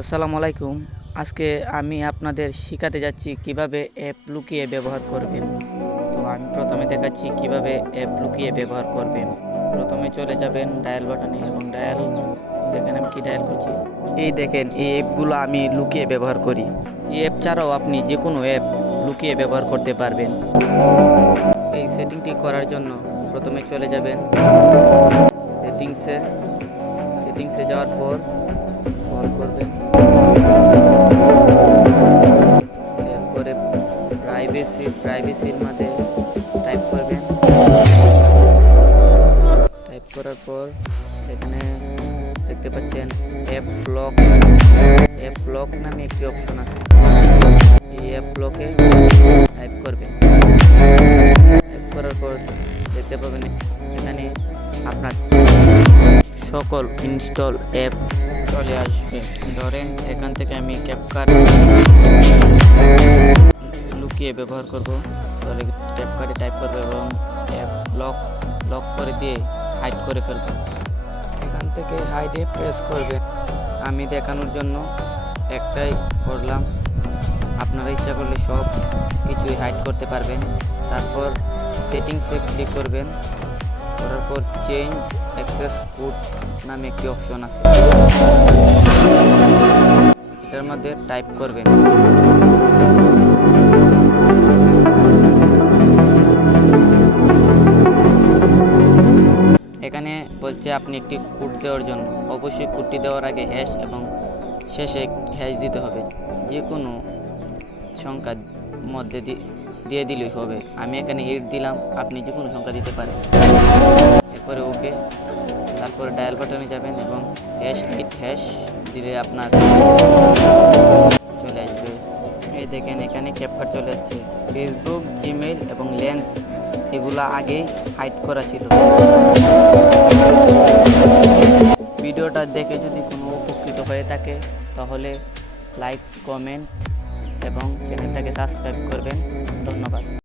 আসসালামু আলাইকুম। আজকে আমি আপনাদের শিখাতে যাচ্ছি কিভাবে অ্যাপ লুকিয়ে ব্যবহার করবেন। তো আমি প্রথমে দেখাচ্ছি কিভাবে অ্যাপ লুকিয়ে ব্যবহার করবেন। প্রথমে চলে যাবেন ডায়াল বাটনে এবং দেখেন আমি কি ডায়াল করছি। এই দেখেন এই অ্যাপগুলো আমি লুকিয়ে ব্যবহার করি। এই অ্যাপ ছাড়াও আপনি যে কোনো অ্যাপ লুকিয়ে ব্যবহার করতে পারবেন। এই সেটিংটি করার জন্য প্রথমে চলে যাবেন সেটিংসে যাওয়ার পর স্ক্রল করবেন। এরপরে প্রাইভেসির মধ্যে টাইপ করবেন। টাইপ করার পর এখানে দেখতে পাচ্ছেন অ্যাপ লক নামে একটি অপশন আছে। এই অ্যাপ লকে টাইপ করবেন। টাইপ করার পর দেখতে পাবেন এখানে আপনার সকল ইনস্টল অ্যাপ চলে আসবে। ধরেন এখান থেকে আমি ক্যাপকাট লুকিয়ে ব্যবহার করব, তাহলে ক্যাপকাটে টাইপ করবো এবং অ্যাপ লক করে দিয়ে হাইড করে ফেলব। এখান থেকে হাইডে প্রেস করবে। আমি দেখানোর জন্য একটাই করলাম, আপনারা ইচ্ছা করলে সব কিছুই হাইড করতে পারবেন। তারপর সেটিংসে ক্লিক করবেন, করার পর চেঞ্জ অ্যাক্সেস কোড নামে একটি অপশন আছে, এটার মধ্যে টাইপ করবেন। এখানে বলছে আপনি একটি কোড দেওয়ার জন্য অবশ্যই কোডটি দেওয়ার আগে হ্যাশ এবং শেষে হ্যাশ দিতে হবে। যে কোনো সংখ্যা মধ্যে দিয়ে দিলেই হবে। আমি এখানে 8 দিলাম, আপনি যে কোনো সংখ্যা দিতে পারেন। এরপরে ওকে, তারপরে ডায়াল বাটনে যাবেন এবং হ্যাশ দিলে আপনার চলে আসবে। এই দেখেন এখানে ক্যাপকাট চলে আসছে। ফেসবুক, জিমেইল এবং লেন্স এগুলো আগে হাইড করা ছিল। ভিডিওটা দেখে যদি কোনো উপকৃত হয়ে থাকে তাহলে লাইক, কমেন্ট এবং চ্যানেলটাকে সাবস্ক্রাইব করবেন। ধন্যবাদ।